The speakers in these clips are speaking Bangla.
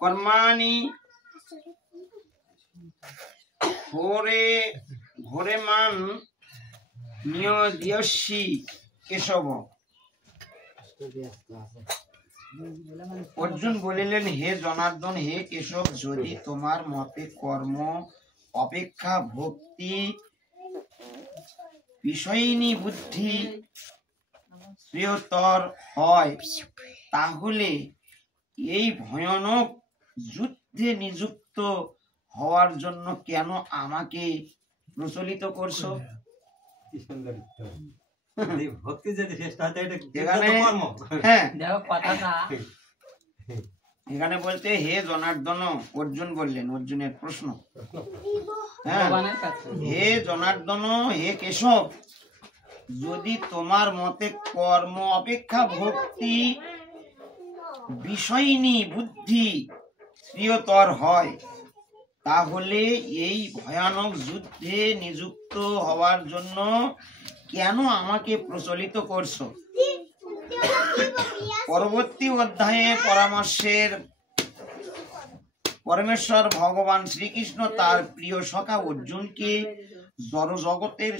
কর্মাণি ঘোরে ঘোরে মান নিয়স্যি কেশব। অর্জুন বলিলেন, হে জনার্দন, হে কেশব, যদি তোমার মতে কর্ম অপেক্ষা ভক্তি বিষয়িনী বুদ্ধি প্রিয়তর হয়, তাহলে এই ভয়ানক যুদ্ধে নিযুক্ত হওয়ার জন্য কেন আমাকে প্রচলিত করছো? এখানে বলতে হে জনার্দন, অর্জুন বললেন, অর্জুনের প্রশ্ন, হে জনার্দন, হে কেশব, যদি তোমার মতে কর্ম অপেক্ষা ভক্তি বিষয়িনী বুদ্ধি প্রিয়তর হয়, তাহলে এই ভয়ানক যুদ্ধে নিযুক্ত হওয়ার জন্য কেন আমাকে প্রচলিত করছো? পরবর্তী অধ্যায়ে পরমেশ্বর ভগবান শ্রীকৃষ্ণ তার প্রিয় সখা অর্জুনকে জড় জগতের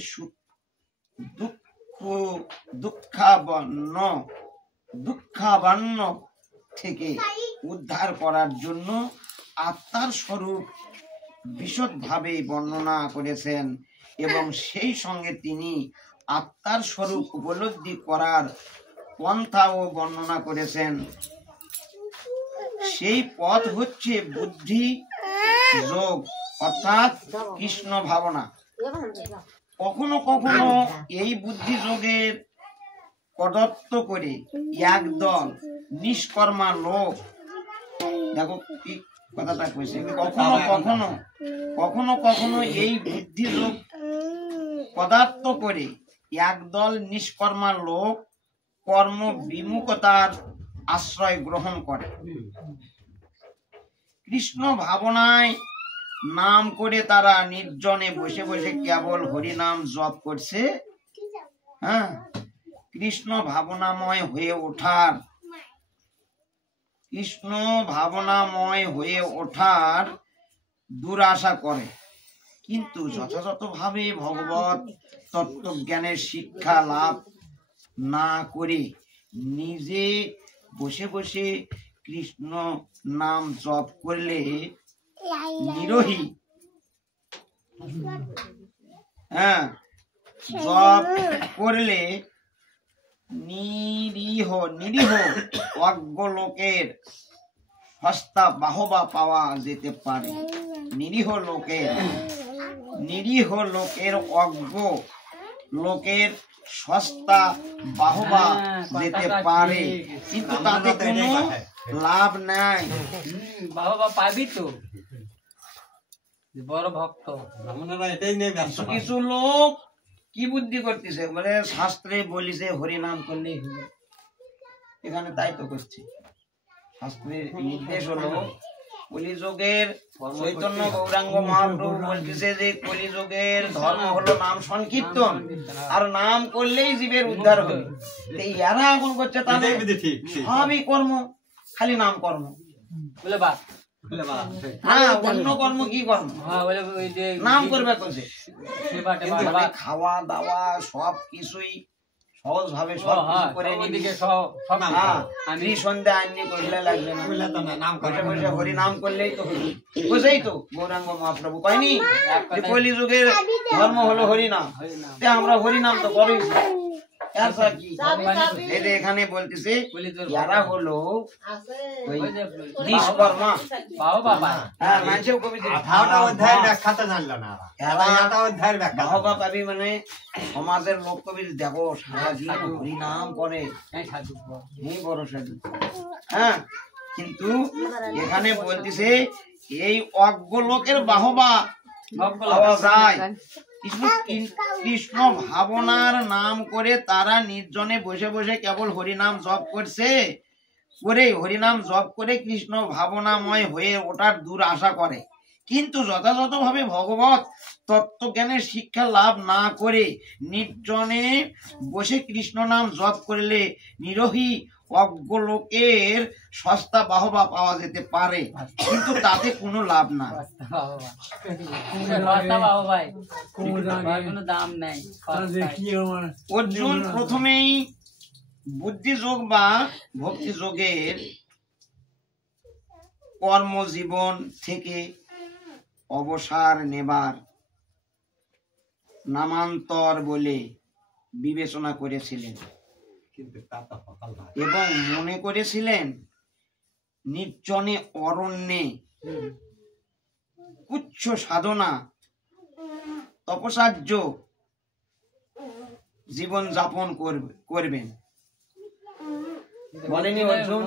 দুঃখাবন্ন থেকে উদ্ধার করার জন্য আত্মার স্বরূপ বিশদভাবে বর্ণনা করেছেন এবং সেই সঙ্গে তিনি আত্মার স্বরূপ উপলব্ধি করার পন্থাও বর্ণনা করেছেন। সেই পথ হচ্ছে বুদ্ধি যোগ, অর্থাৎ কৃষ্ণ ভাবনা। কখনো কখনো এই বুদ্ধি যোগের কদত্ত করে একদল নিষ্কর্মা লোক, দেখো কি কথাটা কইছে, কখনো কখনো এই বুদ্ধি যোগ পদার্থ করে একদল নিষ্কর্মা লোক কর্ম বিমুখতার আশ্রয় গ্রহণ করে। কৃষ্ণ ভাবনায় নাম করে তারা নির্জনে বসে বসে কেবল হরি নাম জপ করছে। কৃষ্ণ ভাবনাময় হয়ে ওঠার দুরাশা করে, কিন্তু যথাযথভাবে ভগবত তত্ত্বজ্ঞানের শিক্ষা লাভ না করে নিজে বসে বসে কৃষ্ণ নাম জপ করলে নিরীহ অজ্ঞ লোকের সস্তা বাহবা পাওয়া যেতে পারে। নিরীহ লোকের অজ্ঞ লোকের সস্তা বাহবা যেতে পারে, কিন্তু তাতে কোনো লাভ নাই। বাহবা পাবি তো, বড় ভক্ত। কিছু লোক কি বুদ্ধি করতেছে, বলে শাস্ত্রে বলিছে হরি নাম করলেই হবে, এখানে তাই তো করছে। শাস্ত্রের নির্দেশ হলো কলিযুগের চৈতন্য গৌরাঙ্গ মহাপ্রভু বলতেছে যে কলিযুগের ধর্ম হলো নাম সংকীর্তন, আর নাম করলেই জীবের উদ্ধার হবে। এরা এখন করছে তাদের সবই কর্ম, খালি নাম কর্ম, বলে বা অন্য কর্ম কি কর্ম, নাম করবে করছে। খাওয়া দাওয়া সব কিছুই সহজ ভাবে সব করে সন্ধ্যা আইনি কইলে লাগবে না, বসে হরি নাম করলেই তো হরি। বুঝেই তো গৌরাঙ্গ মহাপ্রভু কয়নি কলি যুগের ধর্ম হলো হরি নাম, আমরা হরি নাম তো করি। এখানে বলতেছে যারা হলো নিষ্কর্মা, মানে সমাজের লোক কবি দেখো সারা হরি নাম করে, বড় সাধু। কিন্তু এখানে বলতেছে এই অজ্ঞ লোকের বাহবা পাওয়া যায়। কৃষ্ণ ভাবনার নাম করে তারা নির্জনে বসে বসে কেবল হরিনাম জপ করছে, হরিনাম জপ করে কৃষ্ণ ভাবনাময় হয়ে ওঠার দূর আশা করে, কিন্তু যথাযথভাবে ভগবত তত্ত্বজ্ঞানের শিক্ষা লাভ না করে নির্জনে বসে কৃষ্ণ নাম জপ করলে নিরোহী অজ্ঞ লোকের সস্তা বাহবা পাওয়া যেতে পারে, কিন্তু তাতে কোনো লাভ না। কোনো দাম নাই। অর্জুন প্রথমেই বুদ্ধিযোগ বা ভক্তি যোগের কর্মজীবন থেকে অবসর নেবার নামান্তর বলে বিবেচনা করেছিলেন এবং মনে করেছিলেন নির্জনে অরণ্যে উচ্চ সাধনা তপসার্য জীবন যাপন করবেন। বলেনি অর্জুন?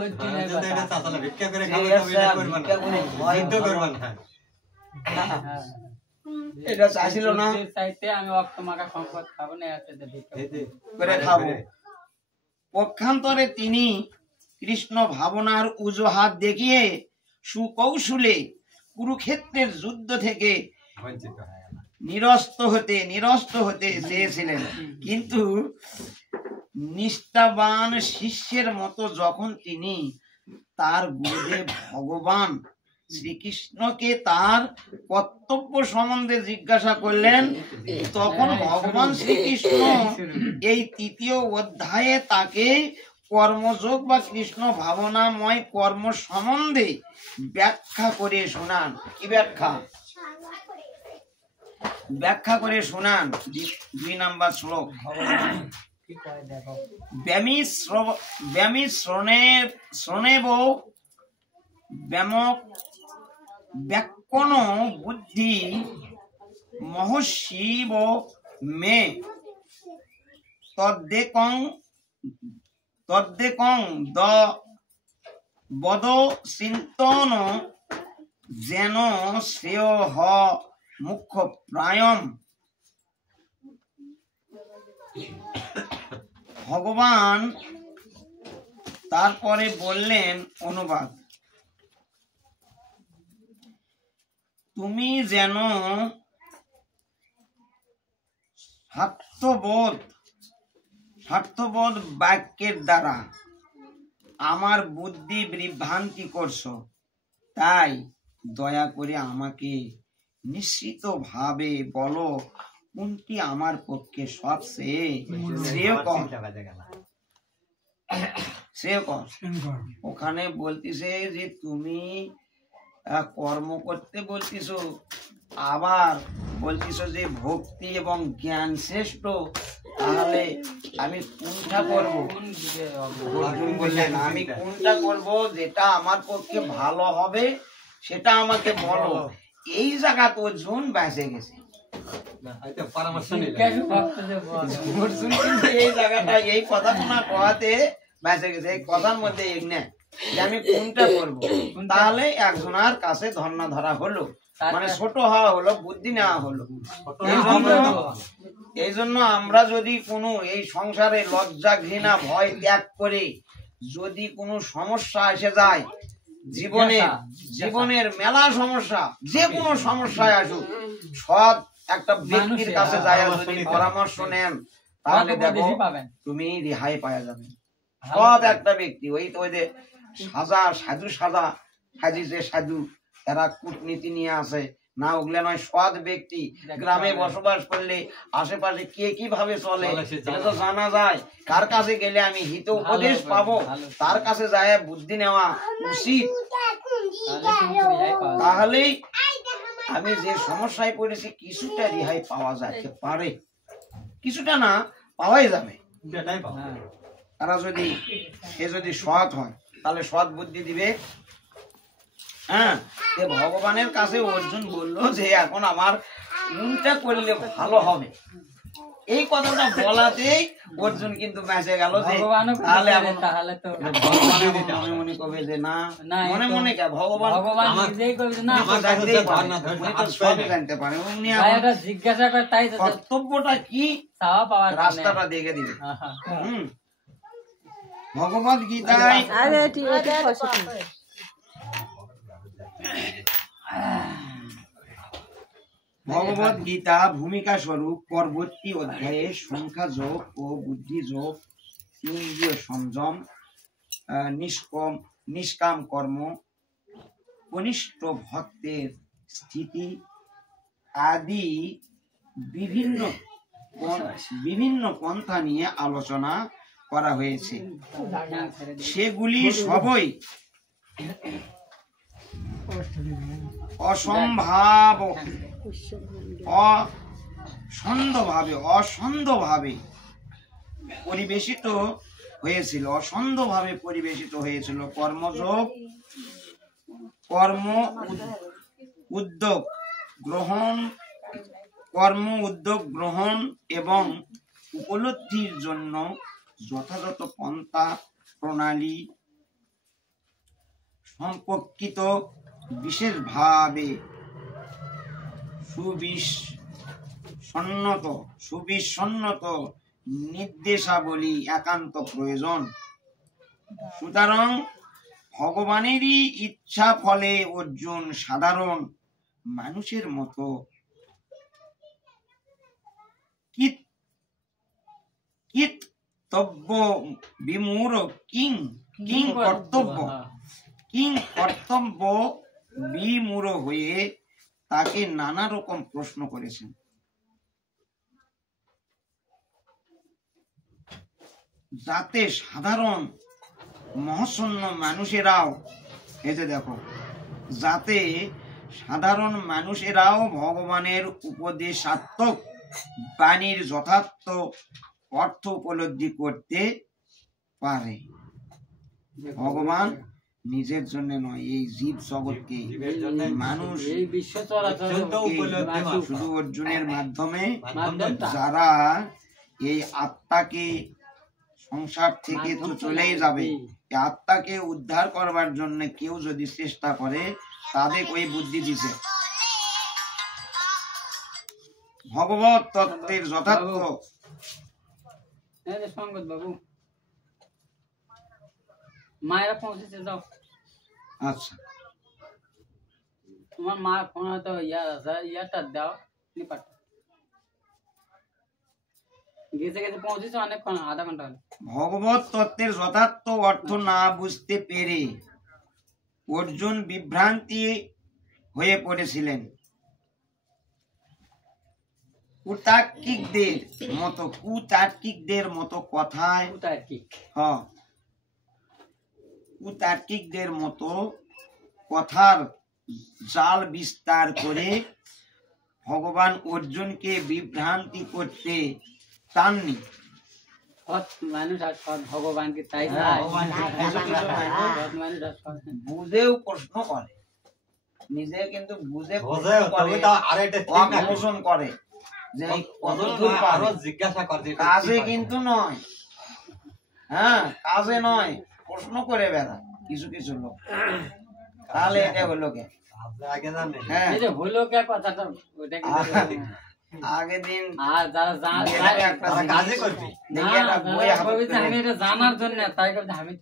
এটা চাইছিল না আমি অক্তমাকা সম্পদ খাবো না, করে খাবো। পক্ষান্তরে তিনি কৃষ্ণ ভাবনার উজুহাত দেখিয়ে সুকৌশলে কুরুক্ষেত্রের যুদ্ধ থেকে নিরস্ত হতে চেয়েছিলেন, কিন্তু নিষ্ঠাবান শিষ্যের মতো যখন তিনি তার গুরুদেব ভগবান শ্রীকৃষ্ণকে তার কর্তব্য সম্বন্ধে জিজ্ঞাসা করলেন, তখন ভগবান শ্রীকৃষ্ণ এই ৩য় অধ্যায়ে তাকে কর্মযোগ বা কৃষ্ণ ভাবনাময় কর্ম সম্বন্ধে ব্যাখ্যা করে শোনান। কি ব্যাখ্যা করে শোনান? ২ নম্বর শ্লোক। ব্যামি শ্রণেব ব্যাকন বুদ্ধি মহর্ষিব মে তদ্দেকং দ বদ চিন্তন যেন শ্রেয় হ মুখ্য প্রায়ম। ভগবান তারপরে বললেন, অনুবাদ, তুমি যেন স্বার্থবোধ বাক্যের দ্বারা আমার বুদ্ধি বিভ্রান্তি করছো, তাই দয়া করে আমাকে নিশ্চিত ভাবে বলো কোনটি আমার পক্ষে সবচেয়ে শ্রেয়কর। ওখানে বলতেছে যে তুমি কর্ম করতে বলতেছো, আবার বলতেছো যে ভক্তি এবং জ্ঞান শ্রেষ্ঠ, তাহলে আমি কোনটা করবো? অর্জুন বললেন, আমি কোনটা করব, যেটা আমার পক্ষে ভালো হবে সেটা আমাকে বলো। এই জায়গা তো অর্জুন বেঁচে গেছে। এই জায়গাটা এই কথাটা না কওয়াতে বেঁচে গেছে। এই কথার মধ্যে যে আমি কোনটা করব, তাহলে একজনের কাছে ধর্ণা ধরা হলো, মানে ছোট হওয়া হলো, বুদ্ধি নেওয়া হলো। এই জন্য আমরা যদি কোনো এই সংসারে লজ্জা ঘৃণা ভয় ত্যাগ করে যদি কোনো সমস্যা এসে যায়, জীবনের মেলা সমস্যা, যে কোনো সমস্যায় আসুক, সৎ একটা ব্যক্তির কাছে যায় যদি পরামর্শ নেন, তাহলে দেখো তুমি রেহাই পাওয়া যাবে। সৎ একটা ব্যক্তি, ওই তো ওই যে সাধু এরা কূটনীতি নিয়ে আসে না, ওগুলো নয়। সৎ ব্যক্তি গ্রামে বসবাস করলে আশেপাশে কে কিভাবে চলে সেটা তো জানা যায়। কার কাছে গেলে আমি হিত উপদেশ পাবো, তার কাছে যায় বুদ্ধি নেওয়া উচিত। তাহলেই আমি যে সমস্যায় পড়েছি কিছুটা রেহাই পাওয়া যাইতে পারে, কিছুটা না পাওয়াই যাবে। তারা যদি সৎ হয় তাহলে সৎ বুদ্ধি দিবে। হ্যাঁ, ভগবানের কাছে অর্জুন বলল যে এখন আমার কোনটা করলে ভালো হবে, এই কথাটা বলাতেই অর্জুন কিন্তু বেঁচে গেল। যে তাহলে মনে মনে কবে যে না, মনে মনে কে ভগবান জানতে পারে, উনি জিজ্ঞাসা করে তাই কর্তব্যটা কি রাস্তাটা দেখে দিবে। ভগবদ গীতায় ভগবদ গীতা ভূমিকা স্বরূপ পরবর্তী অধ্যায়ে সংখ্যা যোগ ও বুদ্ধি যোগ, ইন্দ্রিয় সংযম, নিষ্কাম কর্ম, কনিষ্ঠ ভক্তের স্থিতি আদি বিভিন্ন পন্থা নিয়ে আলোচনা করা হয়েছে। সেগুলি সবই অসন্ধভাবে পরিবেশিত হয়েছিল। কর্মযোগ, কর্ম উদ্যোগ গ্রহণ এবং উপলব্ধির জন্য যথাযথ পন্থা প্রণালী সম্পর্কিত বিশেষভাবে সুবিসন্নত নির্দেশাবলী একান্ত প্রয়োজন। সুতরাং ভগবানেরই ইচ্ছা ফলে অর্জুন সাধারণ মানুষের মতো কর্তব্য বিমূঢ় হয়ে তাকে নানা রকম প্রশ্ন করেছেন। যাতে সাধারণ মহাশূন্য মানুষেরাও ভগবানের উপদেশাত্মক বাণীর যথার্থ অর্থ উপলব্ধি করতে পারে। ভগবান নিজের জন্য নয়, এই জীব জগৎকে, মানুষ শুধু অর্জুনের মাধ্যমে যারা এই আত্মাকে সংসার থেকে তো চলেই যাবে, আত্মাকে উদ্ধার করবার জন্য কেউ যদি চেষ্টা করে, তাদের ওই বুদ্ধি দিছে ভগবত তত্ত্বের যথার্থ। মায়েরা পৌঁছেছে, যাও। আচ্ছা, তোমার মা ফোন হয়তো ইয়ারটা দাও, গেছে পৌঁছেছে অনেকক্ষণ, আধা ঘন্টা। ভগবত তত্ত্বের যথার্থ অর্থ না বুঝতে পেরে অর্জুন বিভ্রান্তি হয়ে পড়েছিলেন। কুতার্কিকদের মতো কথার জাল বিস্তার করে ভগবান অর্জুনকে বিভ্রান্তি করতে চাননি। ভগবানকে তাই বুঝেও প্রশ্ন করে, নিজে কিন্তু বুঝে আকর্ষণ করে যে জিজ্ঞাসা করে, কাজে কিন্তু নয়। হ্যাঁ, কাজে নয়, প্রশ্ন করে বেড়া কিছু কিছু লোক। তাহলে এটা হলো কে? হ্যাঁ, আগের দিন জানার জন্য তাই আমি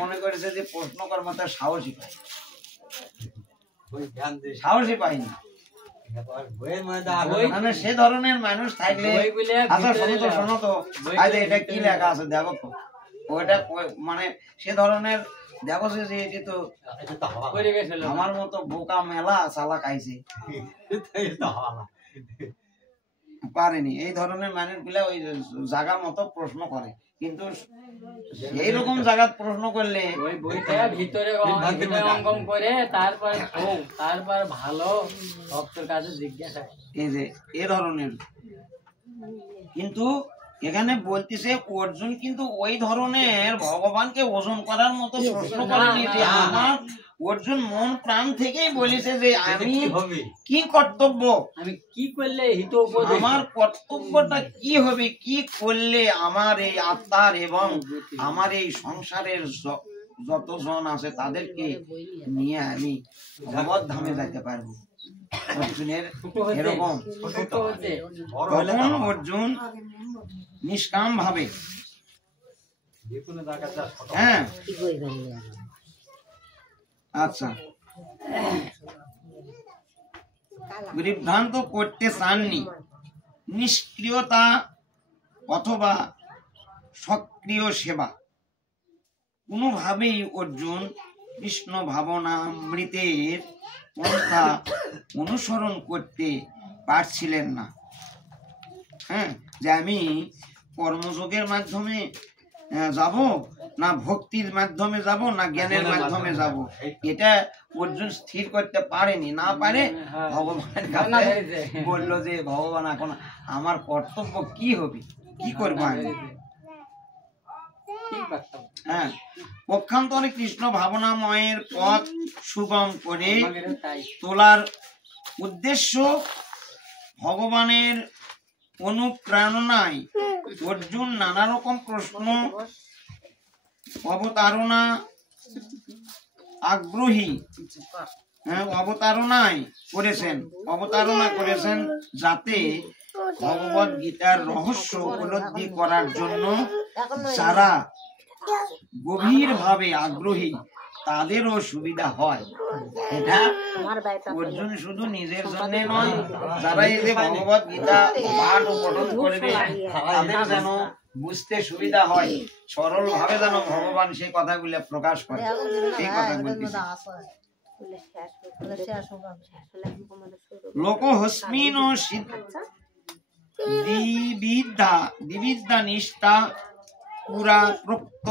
মনে করেছে যে প্রশ্ন করার মতো সাহসী পাইনি। মানে সে ধরনের মানুষ থাকলে, আচ্ছা শোনো তো এটা কি লেখা আছে দেখো তো, ওইটা মানে সে ধরনের দেখো যে এটি তো আমার মতো বোকা মেলা চালা খাইছে পারেনি। এই ধরনের মানুষগুলা ওই জায়গা মতো প্রশ্ন করে, কিন্তু এইরকম জায়গা প্রশ্ন করলে ভিতরে অঙ্কন করে তারপর ভালো ভক্তের কাছে জিজ্ঞাসা এই যে এ ধরনের। কিন্তু এখানে বলতেছে অর্জুন কিন্তু ওই ধরনের ভগবানকে ওজন করার মতো প্রশ্ন করেনি। আমার অর্জুন মন প্রাণ থেকেই বলেছে যে আমি কি কর্তব্য, আমি কি করলে হিত, আমার কর্তব্যটা কি হবে, কি করলে আমার এই আত্মার এবং আমার এই সংসারের যতজন আছে তাদেরকে নিয়ে আমি ভগবত ধামে যাইতে পারবো। অর্জুনের এরকম। তখন অর্জুন নিষ্কাম ভাবে, হ্যাঁ আচ্ছা, বিভ্রান্ত করতে চাননি। নিষ্ক্রিয়তা অথবা সক্রিয় সেবা। কোনোভাবেই অর্জুন কৃষ্ণ ভাবনামৃতের পন্থা অনুসরণ করতে পারছিলেন না। হ্যাঁ, যে আমি কর্মযোগের মাধ্যমে যাব, না ভক্তির মাধ্যমে যাব, না জ্ঞানের মাধ্যমে যাব, এটা অর্জুন স্থির করতে পারেনি। না পারে ভগবানের কাছে বললো যে ভগবান এখন আমার কর্তব্য কি হবে, কি করবো আমি? হ্যাঁ, পক্ষান্তরে কৃষ্ণ ভাবনাময়ের পথ সুগম করে তোলার উদ্দেশ্য ভগবানের অনুপ্রেরণায় অর্জুন নানা রকম প্রশ্ন অবতারণা আগ্রহী অবতারণা করেছেন যাতে ভগবদ গীতার রহস্য উপলব্ধি করার জন্য যারা গভীরভাবে আগ্রহী তাদেরও সুবিধা হয়। এটা অর্জুন শুধু নিজের জন্য নয়, যারা এই যে ভগবদ গীতা পাঠ ও পঠন করবে তাদের যেন বুঝতে সুবিধা হয়, সরল ভাবে যেন ভগবান সেই কথাগুলো প্রকাশ করে, এই কথা বলতেছি। লোকহস্মিন ও বিবিধা নিষ্ঠা পুরা প্রক্ত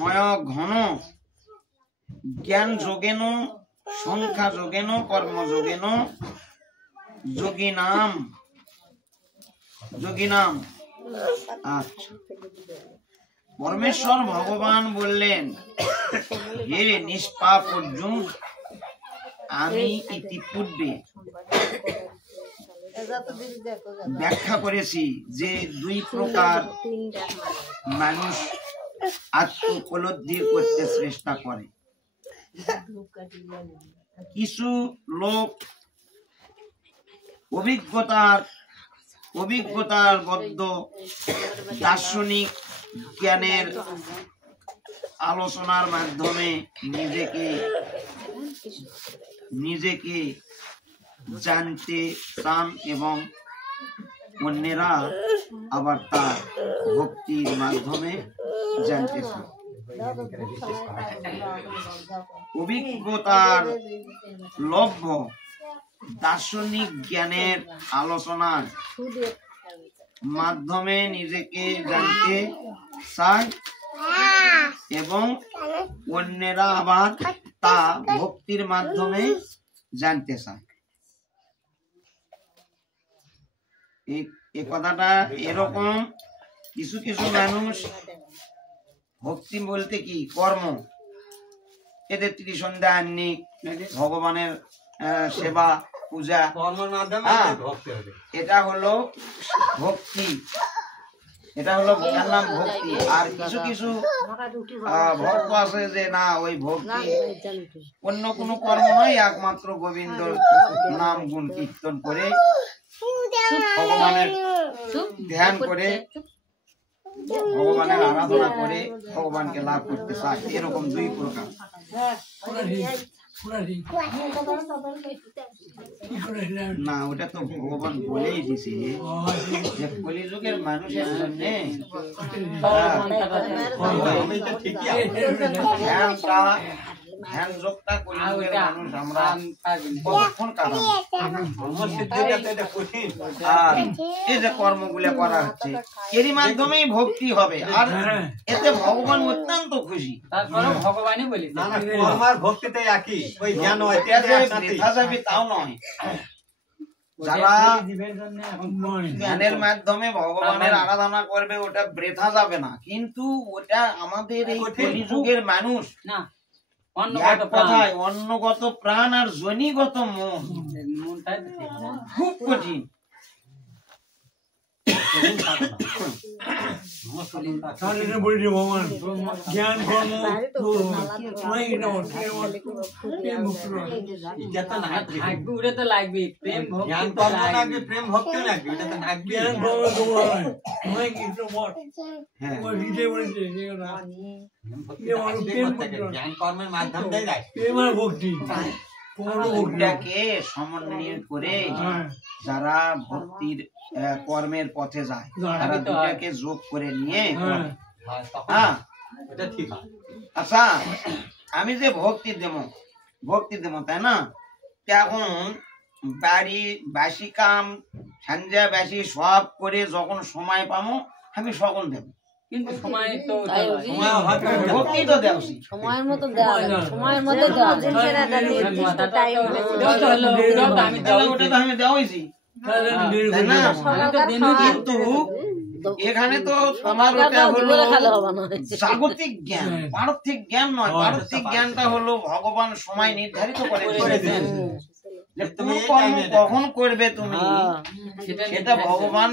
ময় ঘন জ্ঞান যোগেন সংখ্যা যোগেন কর্ম যোগেন যোগিনাম। আচ্ছা, পরমেশ্বর ভগবান বললেন, হে নিষ্পাপ অর্জুন, আমি ইতিপূর্বে ব্যাখ্যা করেছি যে দুই প্রকার মানুষ আত্ম উপলব্ধি করতে চেষ্টা করে। কিছু লোক অভিজ্ঞতার বদ্ধ দার্শনিক জ্ঞানের আলোচনার মাধ্যমে নিজেকে জানতে চান এবং অন্যেরা আবার তার ভক্তির মাধ্যমে জানতে চান। অভিজ্ঞতার লভ্য দার্শনিক জ্ঞানের আলোচনার মাধ্যমে নিজেকে জানতে চায় এবং অন্যেরা আবার তা ভক্তির মাধ্যমে জানতে চায়। এই কথাটা এরকম, কিছু কিছু মানুষ ভক্তি বলতে কি কর্ম, এদের ত্রিসন্ধ্যা আহ্নিক ভগবানের সেবা পূজা, এটা হলো ভক্তি, এটা হলো এর নাম ভক্তি। আর কিছু কিছু ভক্ত আছে যে না, ওই ভক্তি অন্য কোনো কর্ম নয়, একমাত্র গোবিন্দ নাম গুণ কীর্তন করে ভগবানের ধ্যান করে ভগবানের আরাধনা করে ভগবানকে লাভ করতে চায়। এরকম দুই প্রকার। না, ওটা তো ভগবান বলেই দিছে যে কলিযুগের মানুষের জন্য ধ্যান যোগটা কলিযুগের মানুষ আমরা কতক্ষণ কাটাবো। আর এই যে কর্মগুলো করা হচ্ছে এরই মাধ্যমেই ভক্তি হবে, আর এতে ভগবান অত্যন্ত খুশি। তারপরে ভগবানই বলি ভক্তিতে একই, ওই জ্ঞান যাবে তাও নয়। যারা জ্ঞানের মাধ্যমে ভগবানের আরাধনা করবে ওটা বৃথা যাবে না, কিন্তু ওটা আমাদের এই কলিযুগের মানুষ না, কথায় অন্নগত প্রাণ আর জনিগত মন, খুব কঠিন। জ্ঞান কর্ম লাগবে, প্রেম প্রেম ভক্তি লাগবে, এটা তো লাগবে। জ্ঞান কর্মের মাধ্যম দিয়ে যায় প্রেম আর ভক্তি দুটাকে সমন্বয় করে যারা ভক্তির কর্মের পথে যায় তারা দুটাকে যোগ করে নিয়ে হ্যাঁ এটা ঠিক আছে। আচ্ছা আমি যে ভক্তি দেব তাই না, এখন বাড়ি বাসি কাম সন্ধ্যা বাসি সব করে যখন সময় পাবো আমি সকল দেব, কিন্তু সময় তো সময় অভাব ভক্তি তো দেওছি সময়ের মতো দেওয়া যাবে, সময়ের মধ্যে দেওয়া যাবে। আমি ওটা তো আমি দেওয়াইছি তাই না, কিন্তু এখানে তো আমার ওটা হলো জাগতিক জ্ঞান, পারথিক জ্ঞান নয়। পারথিক জ্ঞানটা হলো ভগবান সময় নির্ধারিত করে দিয়েছেন যে কোন কর্ম কখন করবে তুমি, সেটা ভগবান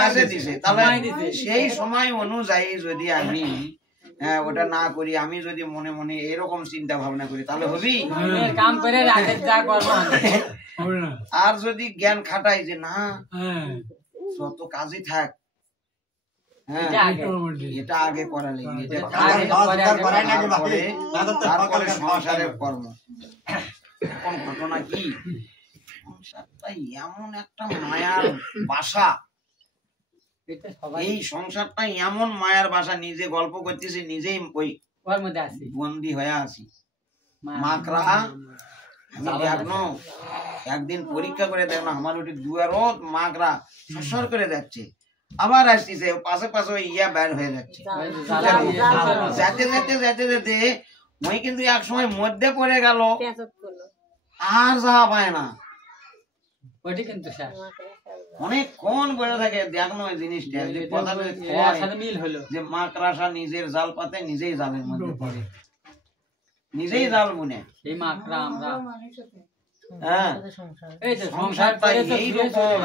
কাছে দিছে। তাহলে সেই সময় অনুযায়ী যদি আমি ওটা না করি, আমি যদি মনে মনে এরকম চিন্তা ভাবনা করি তাহলে হবি কাম করে রাতে যা করব। আর যদি জ্ঞান খাটাই যে না যত কাজই থাক হ্যাঁ এটা আগে করা লাগবে, এটা তারপরে সংসারের কর্ম। কোন ঘটনা কি, সংসারটা এমন একটা মায়ার বাসা, এই সংসারটা এমন মায়ার বাসা, নিজে গল্প করতেছি নিজেই ওই বন্দি হয়ে আছি। মাকড়া আমি দেখনো একদিন পরীক্ষা করে দেখলো আমার ওটি দুয়ারও মাকড়া সর করে যাচ্ছে, আবার আসতেছে পাশে পাশে ওই ইয়া বের হয়ে যাচ্ছে, যেতে যেতে যেতে যেতে ওই কিন্তু এক সময় মধ্যে পড়ে গেল আর যাওয়া পায় না, অনেকক্ষণ বসে থাকে। দেখনো ওই জিনিসটা যে মাকড়াসা নিজের জাল পাতে নিজেই জালের মধ্যে পড়ে, নিজেই জাল বুনে। হ্যাঁ সংসারটা এইরকম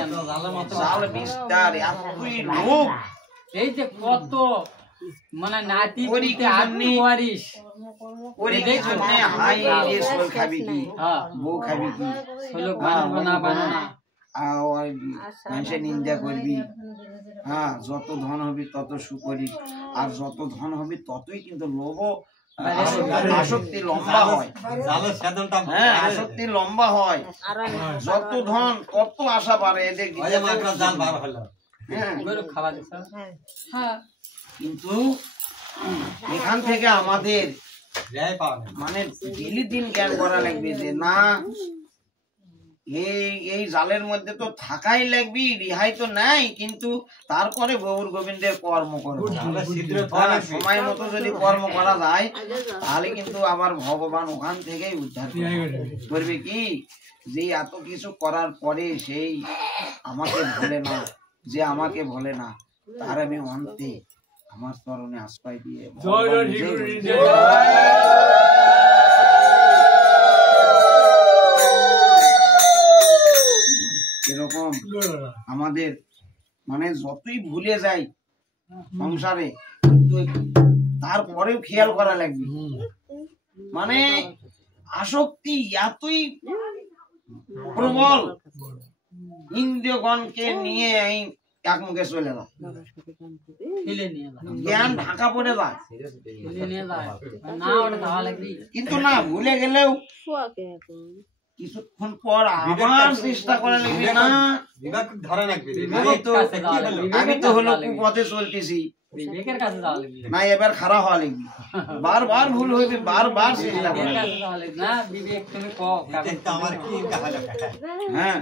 জাল বিস্তার, এতই লোক, এই যে কত মানে নাতি খাবি কি বউ খাবি কি মানুষের নিন্দা করবি, হ্যাঁ যত ধন হবি তত সুকরিস, আর যত ধন হবি ততই কিন্তু লোভ আসক্তি লম্বা হয়। হ্যাঁ আসক্তি লম্বা হয়, যত ধন তত আশা বাড়ে এদের। কিন্তু এখান থেকে আমাদের মানে ডেলি দিন জ্ঞান করা লাগবে যে না এই জালের মধ্যে তো থাকাই লাগবে, রিহাই তো নাই, কিন্তু তারপরে গৌর গোবিন্দের কর্ম করবো। সময় মতো যদি কর্ম করা যায় তাহলে কিন্তু আবার ভগবান ওখান থেকেই উদ্ধার করবে। কি যে এত কিছু করার পরে সেই আমাকে ভোলে না, যে আমাকে ভোলে না, তার আমি অন্তে আমার চরণে আশ্রয় দিয়ে এরকম আমাদের মানে যতই ভুলে যাই সংসারে, তারপরেও খেয়াল করা লাগবে। মানে আসক্তি এতই প্রবল, ইন্দ্রিয়গণকে নিয়ে এই এক মুখে চলে যায়, জ্ঞান ঢাকা পড়ে যায়। কিন্তু না ভুলে গেলেও কিছুক্ষণ পর আবার চেষ্টা করা লাগবে। না আমি তো হলো কুপথে চলতেছি, না এবার খারাপ হওয়া লাগবে, বারবার ভুল হইবে, বারবার চেষ্টা করা হ্যাঁ।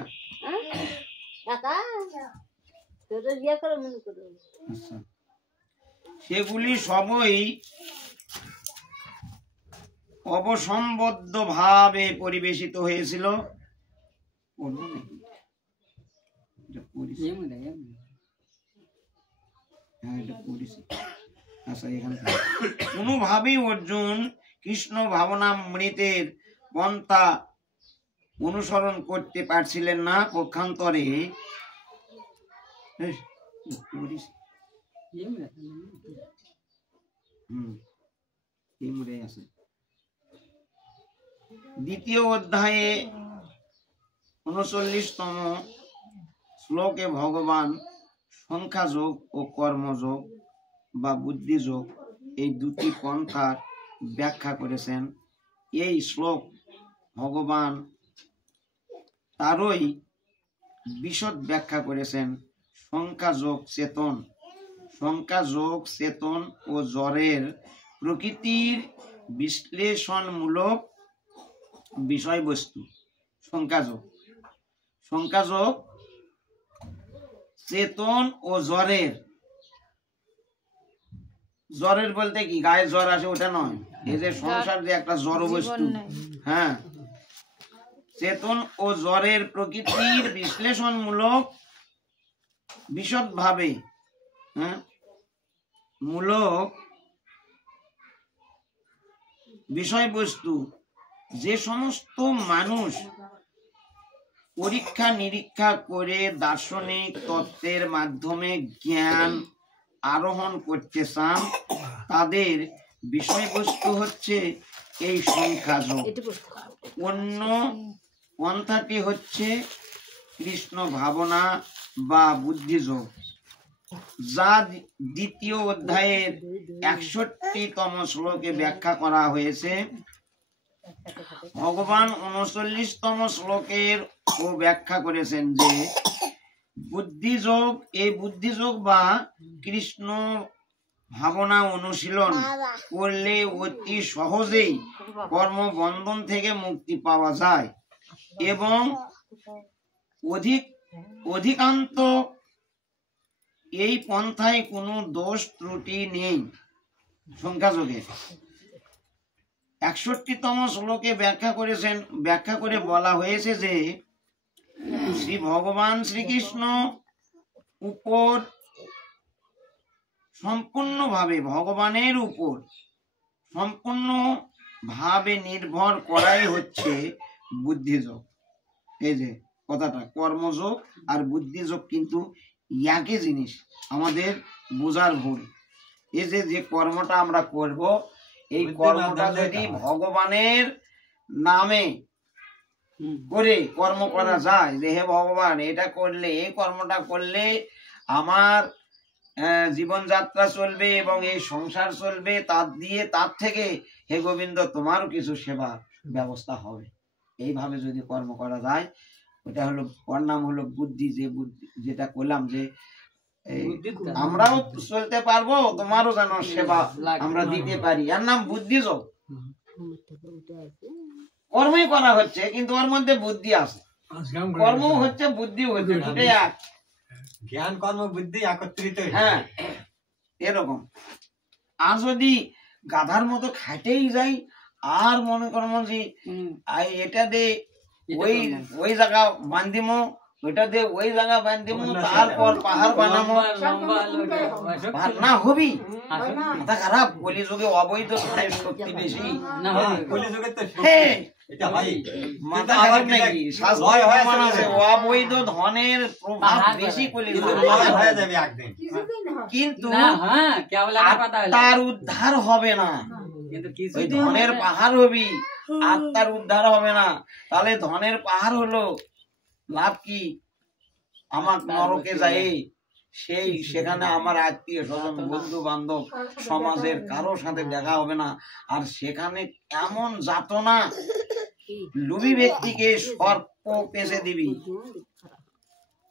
সেগুলি সবই অবসম্বদ্ধ ভাবে পরিবেশিত হয়েছিল। কোনোভাবেই অর্জুন কৃষ্ণ ভাবনামৃতের পন্থা অনুসরণ করতে পারছিলেন না। পক্ষান্তরে দ্বিতীয় অধ্যায়ে 39তম শ্লোকে ভগবান সংখ্যাযোগ ও কর্মযোগ বা বুদ্ধিযোগ এই দুটি পন্থার ব্যাখ্যা করেছেন। এই শ্লোক ভগবান তারই বিশদ ব্যাখ্যা করেছেন। সংখ্যাযোগ চেতন, সংখ্যাযোগ চেতন ও জড়ের প্রকৃতির বিশ্লেষণমূলক বিষয়বস্তু। সংখ্যাযোগ, সংখ্যাযোগ চেতন ও জড়ের, জ্বরের বলতে কি গায়ে জ্বর আসে ওটা নয়, এই যে সংসার যে একটা জড় বস্তু, হ্যাঁ, চেতন ও জ্বরের প্রকৃতির বিশ্লেষণমূলক বিশদভাবে, হ্যাঁ, মূলক বিষয়বস্তু যে সমস্ত মানুষ পরীক্ষা নিরীক্ষা করে দার্শনিক তত্ত্বের মাধ্যমে জ্ঞান আরোহণ করতে চান, তাদের বিষয়বস্তু হচ্ছে এই সংখ্যাযোগ। অন্য পন্থাটি হচ্ছে কৃষ্ণ ভাবনা বা বুদ্ধিযোগ, যা দ্বিতীয় অধ্যায়ের 61তম শ্লোকে ব্যাখ্যা করা হয়েছে। ভগবান 39তম শ্লোকের ও ব্যাখ্যা করেছেন যে বুদ্ধিযোগ, এই বুদ্ধিযোগ বা কৃষ্ণ ভাবনা অনুশীলন করলে অতি সহজেই কর্মবন্ধন থেকে মুক্তি পাওয়া যায় এবং অধিকান্ত এই পন্থায় কোনো দোষ ত্রুটি নেই। সংখ্যাযোগে 61তম শ্লোকে ব্যাখ্যা করেছেন, ব্যাখ্যা করে বলা হয়েছে যে শ্রী ভগবান শ্রীকৃষ্ণ উপর সম্পূর্ণভাবে, ভগবানের উপর সম্পূর্ণভাবে নির্ভর করাই হচ্ছে বুদ্ধিযোগ। এই যে কথাটা, কর্মযোগ আর বুদ্ধিযোগ কিন্তু একই জিনিস, আমাদের বোঝার ভুল। এই যে কর্মটা আমরা করব, এই কর্মটা যদি ভগবানের নামে করে কর্ম করা যায়, যে হে ভগবান এটা করলে, এই কর্মটা করলে আমার জীবনযাত্রা চলবে এবং এই সংসার চলবে, তার থেকে হে গোবিন্দ তোমারও কিছু সেবা ব্যবস্থা হবে, এইভাবে যদি কর্ম করা যায়, ওটা হলো, ওর নাম হলো বুদ্ধি। যে বুদ্ধি যেটা করলাম যে আমরাও চলতে পারবো, তোমারও যেন সেবা আমরা দিতে পারি, এর নাম বুদ্ধিযোগ। কর্মই করা হচ্ছে কিন্তু ওর মধ্যে বুদ্ধি আছে, কর্ম হচ্ছে বুদ্ধি হচ্ছে, দুটোই এক, জ্ঞান কর্ম বুদ্ধি একত্রিত। হ্যাঁ, এরকম। আর যদি গাধার মতো খাইতেই যাই, আর মনে করবো যে এটা দে ওই জায়গা বান্ধিমো, ওইটা দিয়ে ওই জায়গা বান্ধিমো, তারপর পাহাড় বানাবো, না হবি মাথা খারাপ। কলিযুগে অবৈধ ধনের শক্তি বেশি, মাথা খারাপ নাকি? অবৈধ ধনের প্রভাব বেশি কলিযুগে, কিন্তু আত্মার উদ্ধার হবে না। ওই ধনের পাহাড় হবি, আত্মার উদ্ধার হবে না। তাহলে ধনের পাহাড় হলো লাভ কি? আমার নরকে যাই, সেখানে আমার আত্মীয় স্বজন, বন্ধু বান্ধব, সমাজের কারোর সাথে দেখা হবে না। আর সেখানে এমন যাতনা, লুবি ব্যক্তিকে সর্প পেঁচে দিবি।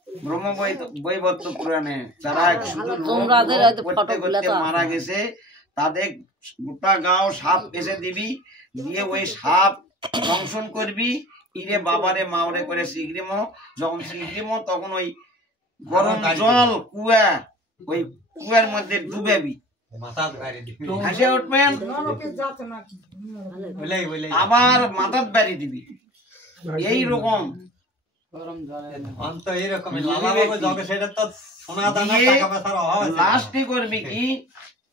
ব্রহ্মবৈবর্ত পুরাণে যারা শুধু করতে করতে মারা গেছে, তাদের গোটা গাও সাপ পেঁচে দিবি, দিয়ে ওই সাপ দংশন করবি, ইরে বাবারে মাওরে করে শিগগিরিমো, যখন শিগগিরিমো তখন ওই গরম জল কুয়া, ওই কুয়ার মধ্যে ডুবেবি, হাসে উঠবেন, আবার মাথার বাড়ি দিবি। এইরকম লাস্টে করবি কি,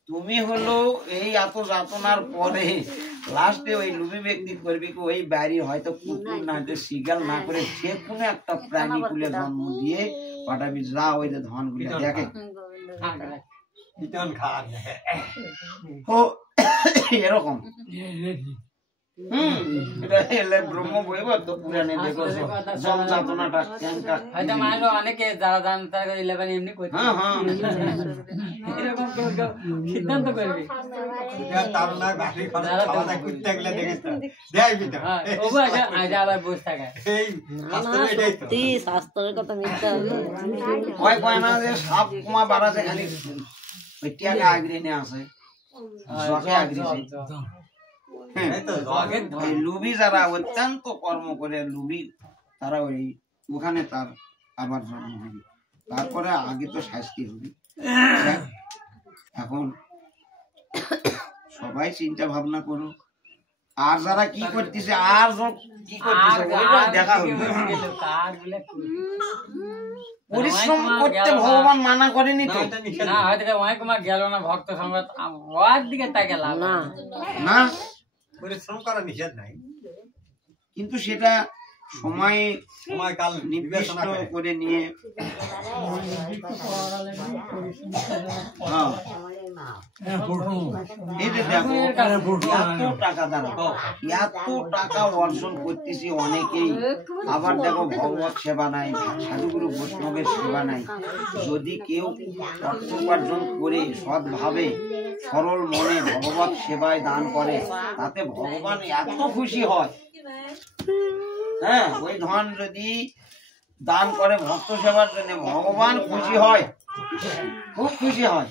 তুমি হলো এই এত যাতনার পরে লাস্টে ওই লুবি ব্যক্তি করবি কি, ওই বাড়ি হয়তো কুকুর না হয়তো শিগাল না করে যে কোনো একটা প্রাণী কুলে জন্ম দিয়ে পাঠাবি, যা ওই যে ধন গুলো দেখে এরকম। ব্রহ্মবৈবর্ত পুরাণে দেখো যাতনাটা অনেকে যারা জানেন তারা 11 এমনি করছে, সিদ্ধান্ত করবি তার না বাকি খাওয়া করতে গেলে দেখিস তো দেখ বিটা ওগো আগে আবার বসে থাকে এই শাস্ত্র এটাই তো সত্যি শাস্ত্রের কথা মিথ্যা হবে কয় কয় না যে সাপ মা বাড়াছে খালি ওই টিয়াকে আগড়ে নিয়ে আসে জকে আগড়েছে এই তো জগে এই লুবি যারা অত্যন্ত কর্ম করে লুবি তারা ওই ওখানে তার আবার জন্ম হবে তারপরে আগে তো শাস্তি হবে এখন সবাই চিন্তা ভাবনা করো আর যারা কি করতেছে আর কি করতেছে ওইটা দেখা হবে পরিশ্রম করতে ভগবান মানা করেনি তো না হয়তো অনেক কুমার গেল না ভক্ত সংগত ওর দিকে তাকে লাভ না না পরিশ্রম করা নিষেধ নাই কিন্তু সেটা সময় সময়কাল নির্দিষ্ট বিবেচনা করে করে নিয়ে হ্যাঁ এই যে দেখো এত টাকা দ্বারা এত টাকা অর্জন করতেছি অনেকেই আবার দেখো ভগবত সেবা নাই সাধুগুরু বৈষ্ণবের সেবা নাই যদি কেউ অর্থ উপার্জন করে সৎভাবে সরল মনে ভগবত সেবায় দান করে তাতে ভগবান এত খুশি হয় হ্যাঁ ওই ধন যদি দান করে ভক্ত সেবার জন্য ভগবান খুশি হয় খুব খুশি হয়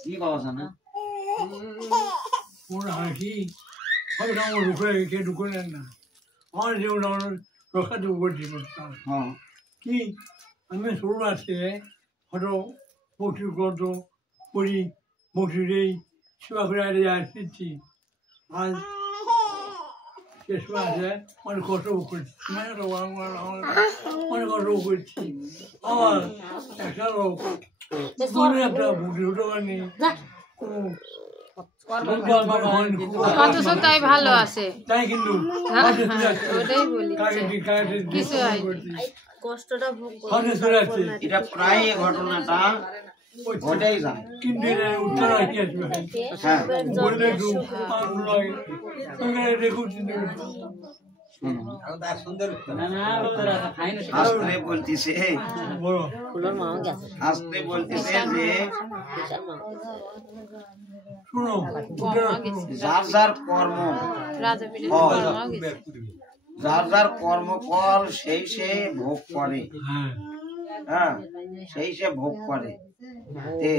কি কথা না ওরা হাসি হয়তো আমার ঢুকে না আমার যেমন আমার রক্ষাতে উপস্থিত করতাম হ্যাঁ কি আমি শুরু আছে হয়তো ভক্তিগত করি ভক্তির এই সেবা করে আসছি আজ শেষ আছে অনেক কষ্ট করছি অনেক কষ্ট করছি আমার একটা লোক একটা ভক্তি হতে পারেনি অথচ তাই ভালো আছে তাই কিন্তু ওটাই বলি কিছু হয় কষ্টটা ভোগ করতে এটা প্রায় এই ঘটনাটা ঘটেই যায় কিন্তু উত্তর কি আসবে হ্যাঁ বললে একটু দেখুন সুন্দর উত্তর। না না উত্তর আছে খাই না শাস্ত্রে বলতেছে বলো ফুলের মামা গেছে শাস্ত্রে বলতেছে যে বিশাল মামা শুনো যার যার কর্ম রাজা ফল, পিঠে যার যার কর্মফল সেই সে ভোগ করে হ্যাঁ হ্যাঁ সেই সে ভোগ করে তে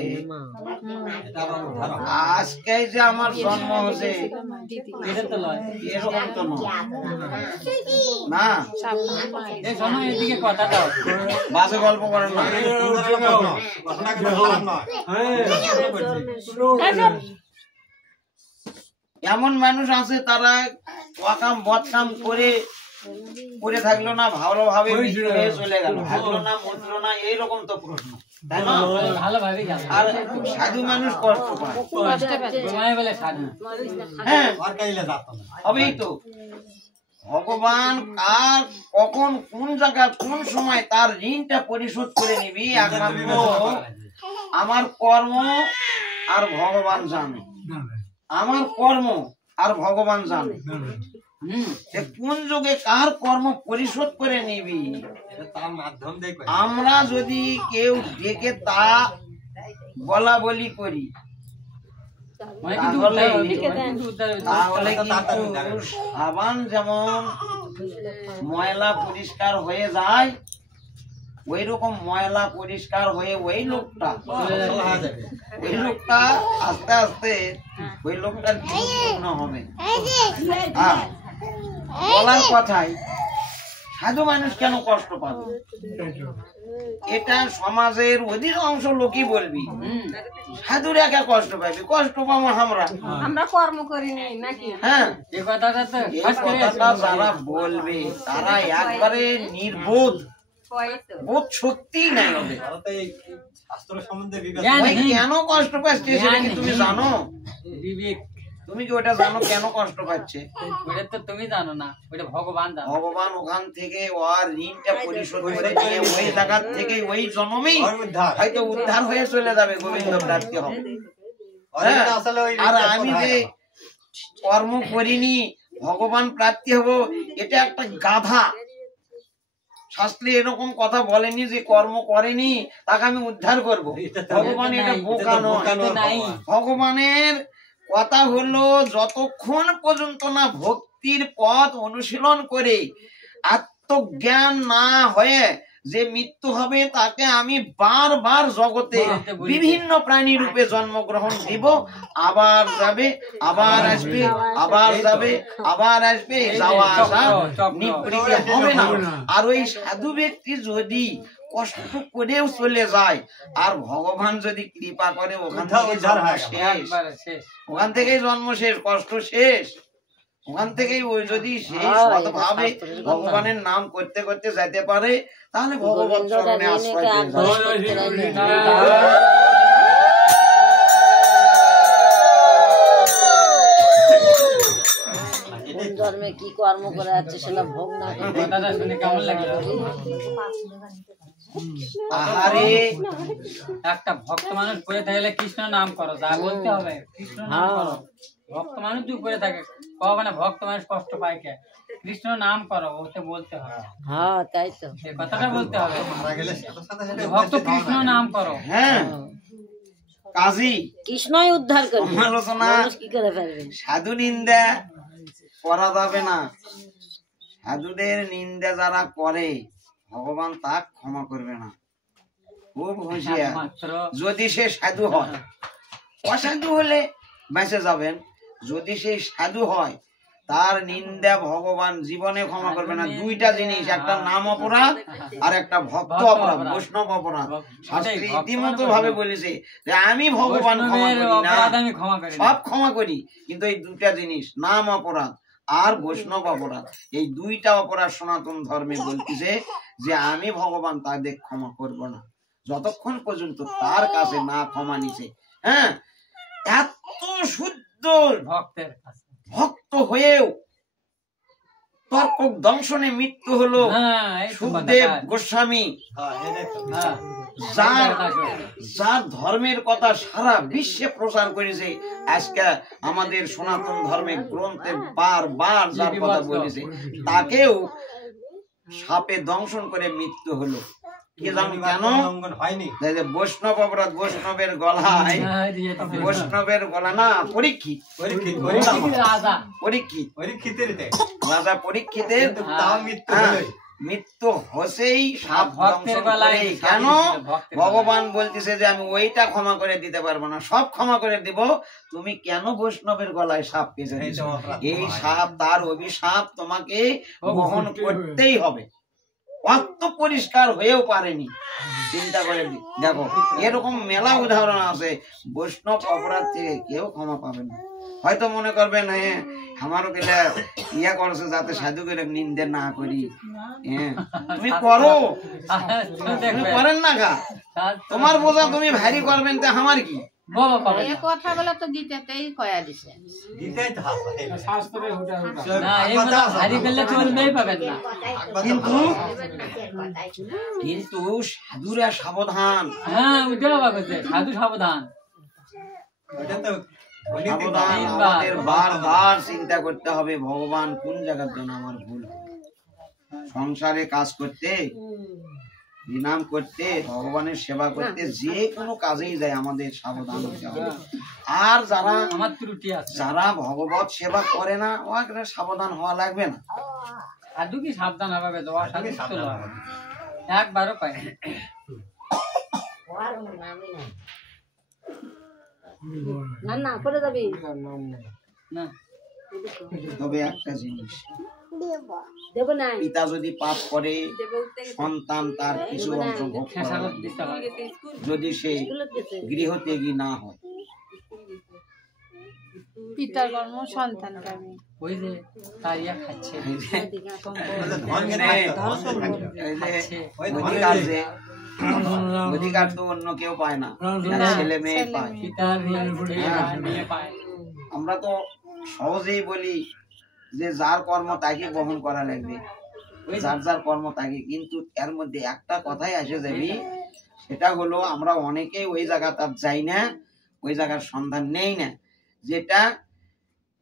আজকে যে আমার জন্ম হয়েছে এটা তো লয় এরকম তো নয় না এই সময় এদিকে কথা দাও বাজে গল্প করেন না ঘটনা কিন্তু খারাপ নয় এমন মানুষ আছে তারা অকাম বদকাম করে থাকলো না ভালোভাবে মৃত্যু হয়ে চলে গেল থাকলো না মরলো না এইরকম তো প্রশ্ন তাই না ভালোভাবে গেল আর সাধু মানুষ কষ্ট পায় তোমায় বলে সাধু হ্যাঁ আর কাইলে যাত না হবেই তো ভগবান কার কখন কোন জায়গায় কোন সময় তার ঋণটা পরিশোধ করে নিবি একমাত্র আমার কর্ম আর ভগবান জানে আমার কর্ম আর ভগবান জানে কোন যুগে কার কর্ম পরিশোধ করে নিবি এটা তার মাধ্যম দিয়ে করে আমরা যদি কেউ ডেকে তা বলা বলি করি মানে কিন্তু তাহলে কিন্তু সাবান যেমন ময়লা পরিষ্কার হয়ে যায় ওই রকম ময়লা পরিষ্কার হয়ে ওই লোকটা আস্তে আস্তে ওই লোকটার পূর্ণ হবে হ্যাঁ বলার কথাই সাধু মানুষ কেন কষ্ট পাবে এটা সমাজের অধিকাংশ লোকই বলবি সাধুরা কে কষ্ট পাবে কষ্ট পাবো আমরা কর্ম করি নাই নাকি হ্যাঁ এই কথাটা তো এই কথাটা যারা বলবে তারা একবারে নির্বোধ বোধ শক্তি নাই ওদের ভারতে এই শাস্ত্র সম্বন্ধে জ্ঞান ওই নেই। কেন কষ্ট পাচ্ছে সেটা কি তুমি জানো বিবেক তুমি কি ওটা জানো কেন কষ্ট পাচ্ছে ওটা তো তুমি জানো না ওটা ভগবান জানো ভগবান ওখান থেকে ওর ঋণটা পরিশোধ করে দিয়ে ওই জায়গার থেকে ওই জন্মেই উদ্ধার হয়তো উদ্ধার হয়ে চলে যাবে গোবিন্দ প্রাপ্তি হবে অনেকে আসলে ওই আর আমি যে কর্ম করিনি ভগবান প্রাপ্তি হব এটা একটা গাধা শাস্ত্রে এরকম কথা বলেনি যে কর্ম করেনি তাকে আমি উদ্ধার করব। ভগবান এটা বোকানো। ভগবানের কথা হলো যতক্ষণ পর্যন্ত না ভক্তির পথ অনুশীলন করে আত্মজ্ঞান না হয়ে যে মৃত্যু হবে তাকে আমি বারবার জগতে বিভিন্ন প্রাণী রূপে জন্মগ্রহণ দিব, আবার যাবে, আবার আসবে, আবার যাবে, আবার আসবে, যাওয়া আসা নিবৃত্তি হবে না। আর ওই সাধু ব্যক্তি যদি কষ্ট করেও চলে যায় আর ভগবান যদি কৃপা করে ওখান থেকে জন্ম শেষ, ওখান থেকেই জন্ম শেষ, কষ্ট শেষ, ওখান থেকেই ওই যদি সেই সৎভাবে ভগবানের নাম করতে করতে যেতে পারে তাহলে ভগবান চরণে আশ্রয় পেয়ে যাবে। কোন জন্মে কি কর্ম করে যাচ্ছে সেটা ভোগ না করে দাদা শুনে কেমন লাগলো? আহারে একটা ভক্ত মানুষ পড়ে থাকলে কৃষ্ণ নাম করো, যা বলতে হবে কৃষ্ণ নাম করো। ভক্ত মানুষ যদি পড়ে থাকে কখনো ভক্ত মানুষ কষ্ট পায় কে? কৃষ্ণ নাম করো, ওতে বলতে হবে। হ্যাঁ তাই তো, এই কথাটা বলতে হবে, ভক্ত কৃষ্ণ নাম করো। হ্যাঁ কাজী কৃষ্ণই উদ্ধার করবে, সমালোচনা মানুষ কি করে ফেলবে? সাধু নিন্দা করা যাবে না। সাধুদের নিন্দা যারা করে ভগবান তা ক্ষমা করবে না। খুব হুঁশিয়ার। মাত্র যদি সে সাধু হয়, অসাধু হলে বেঁচে যাবেন। যদি সে সাধু হয় তার নিন্দা ভগবান জীবনে ক্ষমা করবে না। দুইটা জিনিস, একটা নাম অপরাধ আর একটা ভক্ত অপরাধ, বৈষ্ণব অপরাধ। শাস্ত্রে ইতিমতো ভাবে বলেছে যে আমি ভগবান ক্ষমা করি না, আমি ক্ষমা করি না। সব ক্ষমা করি, কিন্তু এই দুইটা জিনিস নাম অপরাধ আর বৈষ্ণব অপরাধ, এই দুইটা অপরাধ সনাতন ধর্মে বলতেছে যে আমি ভগবান তাদের ক্ষমা করব না যতক্ষণ পর্যন্ত তার কাছে না ক্ষমা নিছে। হ্যাঁ, এত শুদ্ধ ভক্তের কাছে ভক্ত হয়েও তর্ক দংশনে মৃত্যু হলো সুখদেব গোস্বামী, যার ধর্মের কথা সারা বিশ্বে প্রচার করেছে। আজকে আমাদের সনাতন ধর্মের গ্রন্থে বারবার যার কথা বলেছে তাকেও সাপে দংশন করে মৃত্যু হলো। কি জানো কেন? বৈষ্ণব অপরাধ, বৈষ্ণবের গলায়, বৈষ্ণবের গলা না পরীক্ষিত, রাজা পরীক্ষিতের মৃত্যু হসেই সাপ দংশন করে। কেন? ভগবান বলতেছে যে আমি ওইটা ক্ষমা করে দিতে পারবো না, সব ক্ষমা করে দিব, তুমি কেন বৈষ্ণবের গলায় সাপ পেঁচে দিয়েছো? এই সাপ, তার অভিশাপ তোমাকে গ্রহণ করতেই হবে। অত পরিষ্কার হয়েও পারেনি। চিন্তা করে দেখো, এরকম মেলা উদাহরণ আছে। বৈষ্ণব অপরাধ থেকে কেউ ক্ষমা পাবে না। হয়তো মনে করবেন হ্যাঁ আমারও পেলে ইয়া করছে যাতে সাধু করে নিন্দে না করি। হ্যাঁ তুমি করো, তুমি করেন না গা, তোমার বোঝা তুমি ভারী করবেন তো আমার কি? কথাগুলো তো গীতাতেই কয়া দিছে। কিন্তু সাধুরা সাবধান, সাধু সাবধান। সাবধান, আমাদের বারবার চিন্তা করতে হবে ভগবান কোন জায়গার জন্য আমার ভুল। সংসারে কাজ করতে, বিনাম করতে, ভগবানের সেবা করতে, যে কোনো কাজেই যায় আমাদের সাবধান হতে হবে। আর যারা আমার ত্রুটি আছে, যারা ভগবত সেবা করে না ওরা সাবধান হওয়া লাগবে না। সাধু কি সাবধান হবে? একবারও পাই না না করে যাবি না। তবে একটা জিনিস, দেব না, পিতা যদি পাপ করে সন্তান তার কিছু অংশ ভোগ করা লাগবে, যদি সে গৃহত্যাগী না হয়। পিতার কর্ম সন্তান কর্মে। ওই যে তারিয়া খাচ্ছে, অধিকার তো অন্য কেউ পায় না, ছেলে মেয়ে পায়। আমরা তো সহজেই বলি যে যার কর্ম তাকে গ্রহণ করা লাগবে, যার যার কর্ম তাকে। কিন্তু এর মধ্যে একটা কথাই আসে যাবি, সেটা হলো আমরা অনেকেই ওই জায়গা তার যাই না, ওই জায়গার সন্ধান নেই না, যেটা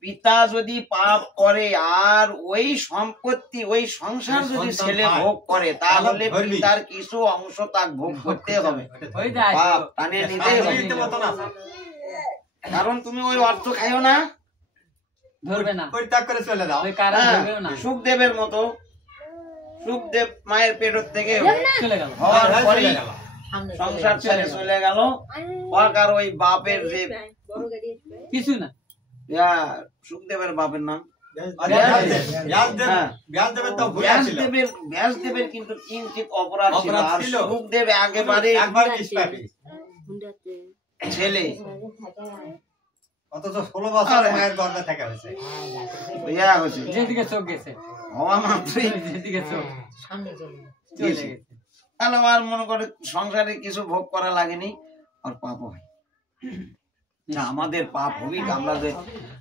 পিতা যদি পাপ করে আর ওই সম্পত্তি ওই সংসার যদি ছেলে ভোগ করে তাহলে পিতার কিছু অংশ তাকে ভোগ করতে হবে, পাপ টানে নিতেই হবে। কারণ তুমি ওই অর্থ খাইও না, ধরবে না, পরিত্যাগ করে চলে যাও। ওই কারণ ধরবেও না, সুখদেবের মতো। সুখদেব মায়ের পেটের থেকে চলে গেল। হওয়ার পরে চলে গেল। সংসার ছেড়ে চলে গেল। আর ওই বাপের যে কিছু না, সুখদেবের বাপের নাম ব্যাসদেবের তো ভুল ছিল। ব্যাসদেবের কিন্তু কিঞ্চিত অপরাধ ছিল। অপরাধ আর ছিল। সুখদেব একেবারে একবার নিষ্পাপী। ছেলে, অথচ 16 বছর মায়ের গর্ভে থাকা হয়েছে। হয়েছে যেদিকে চোখ গেছে, হওয়া মাত্রই যেদিকে চোখ চলে গেছে। গেছে। তাহলে আর মনে করে সংসারে কিছু ভোগ করা লাগেনি, আর পাপ হয় না। আমাদের পাপ হবি, আমরা যে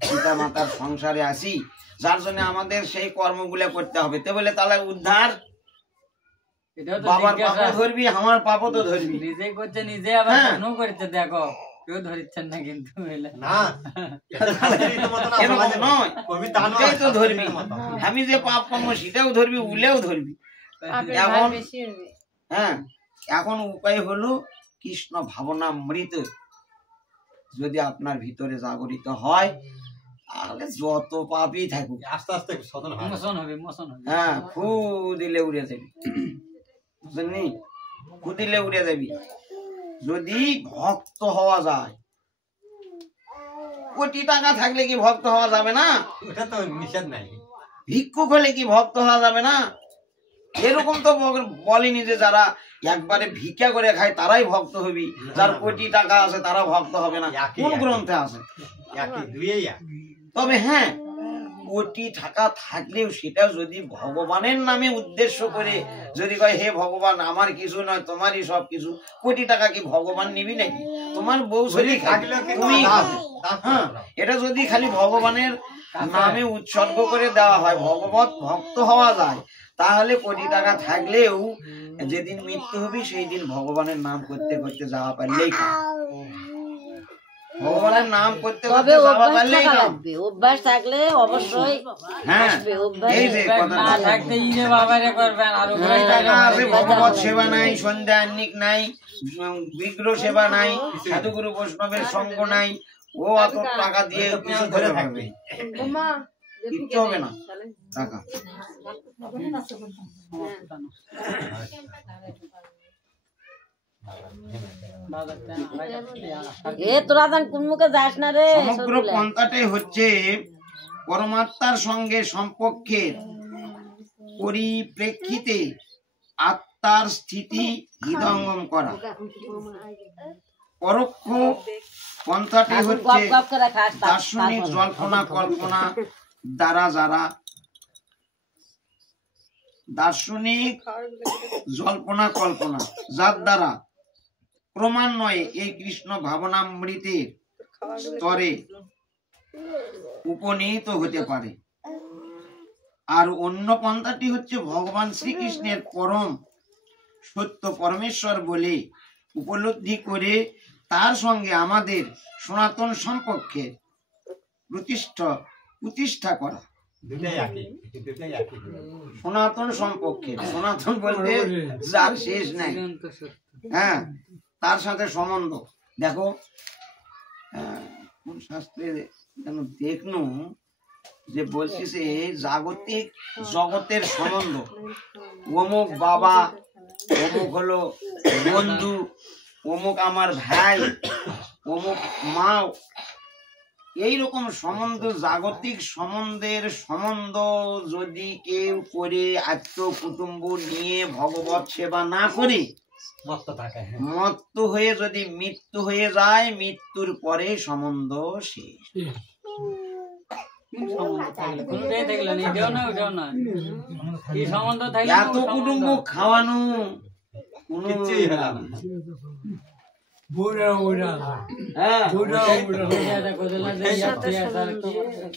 পিতা মাতার সংসারে আসি, যার জন্য আমাদের সেই কর্মগুলো করতে হবে। তো বলে তাহলে উদ্ধার, এটাও তো বাবার জিজ্ঞাসা, পাপও ধরবি, আমার পাপও তো ধরবি। নিজে করছে, নিজে আবার হ্যাঁ। প্রশ্ন করছে, দেখো কেউ ধরিচ্ছেন না কিন্তু এলে। না, এটা শাস্ত্রীয় মতো না, এরকম সমাজে নয়, কবি তা নয়, এটাই তো ধরবি। শাস্ত্রীয় মতো। আমি যে পাপ কর্ম সেটাও ধরবি, উলেও ধরবি। পাপের এখন ভার বেশি হবে। হ্যাঁ, এখন উপায় হলো কৃষ্ণ ভাবনা মৃত যদি আপনার ভিতরে জাগরিত হয়, তাহলে যত পাপই থাকুক, আস্তে আস্তে সদন হয়। মোশন হবে, মোশন হবে। হ্যাঁ, ফু দিলে উড়ে যাবি, বুঝলি? ফু দিলে উড়ে যাবি। যদি ভক্ত হওয়া যায়, কোটি টাকা থাকলে কি ভক্ত হওয়া যাবে না? ওটা তো নিষেধ নাই। ভিক্ষুক হলে কি ভক্ত হওয়া যাবে না? এরকম তো বলেনি যে যারা একবারে ভিক্ষা করে খায় তারাই ভক্ত হবি, যার কোটি টাকা আছে তারা ভক্ত হবে না। একই, কোন একই। গ্রন্থে আছে? একই, দুইই এক। তবে হ্যাঁ, কোটি টাকা থাকলেও সেটা যদি ভগবানের নামে উদ্দেশ্য করে যদি কয় হে ভগবান আমার কিছু নয় তোমারই সব কিছু, কোটি টাকা কি ভগবান নিবি নাকি? তোমার বউ যদি থাকলেও কিন্তু তুমি দাস, দাস হ্যাঁ, করা। এটা যদি খালি ভগবানের নামে উৎসর্গ করে দেওয়া হয়, ভগবত ভক্ত হওয়া যায়, তাহলে কোটি টাকা থাকলেও যেদিন মৃত্যু হবে সেই দিন ভগবানের নাম করতে করতে যাওয়া পারলেই কাম। ভগবানের নাম করতে তবে করতে যাওয়া অভ্যাস পারলেই থাকা কাম। লাগবে, অভ্যাস থাকলে অবশ্যই হ্যাঁ, আসবে অভ্যাস। এই যে না কথাটা থাকতে ইরে বাবারে করবেন, আর উপরে টাকা আছে, ভগবত সেবা নাই, সন্ধ্যা আহ্নিক নাই, বিগ্রহ সেবা নাই, সাধুগুরু বৈষ্ণবের সঙ্গ নাই, ও অত টাকা দিয়ে কিছু ধরে থাকবে, কিচ্ছু হবে না টাকা। এ তোরা যান কোন মুখে যাস না রে, সমগ্র পন্থাটাই হচ্ছে পরমাত্মার সঙ্গে সম্পর্কের পরিপ্রেক্ষিতে আত্মার স্থিতি হৃদয়ঙ্গম করা। পরোক্ষ পন্থাটি হচ্ছে গপ করে খাস দার্শনিক জল্পনা কল্পনা দ্বারা যারা দার্শনিক জল্পনা কল্পনা যার দ্বারা ক্রমান্বয়ে এই কৃষ্ণ ভাবনামৃতের স্তরে উপনীত হতে পারে। আর অন্য পন্থাটি হচ্ছে ভগবান শ্রীকৃষ্ণের পরম সত্য পরমেশ্বর বলে উপলব্ধি করে তার সঙ্গে আমাদের সনাতন সম্পর্কে প্রতিষ্ঠা করা। দুটাই একই, দুটাই একই। সনাতন সম্পর্কে, সনাতন বলতে যার শেষ নাই, হ্যাঁ, তার সাথে সম্বন্ধ। দেখো কোন শাস্ত্রে যেন দেখনু যে বলতেছে জাগতিক জগতের সম্বন্ধ, অমুক বাবা, অমুক হলো বন্ধু, অমুক আমার ভাই, অমুক মা, এইরকম সম্বন্ধ, জাগতিক সম্বন্ধ যদি কেউ করে আত্ম কুটুম্ব নিয়ে ভগবত সেবা না করে মত্ত হয়ে যদি মৃত্যু হয়ে যায়, মৃত্যুর পরে সম্বন্ধ শেষ। এত কুটুম্ব খাওয়ানো কিচ্ছুই হলো না।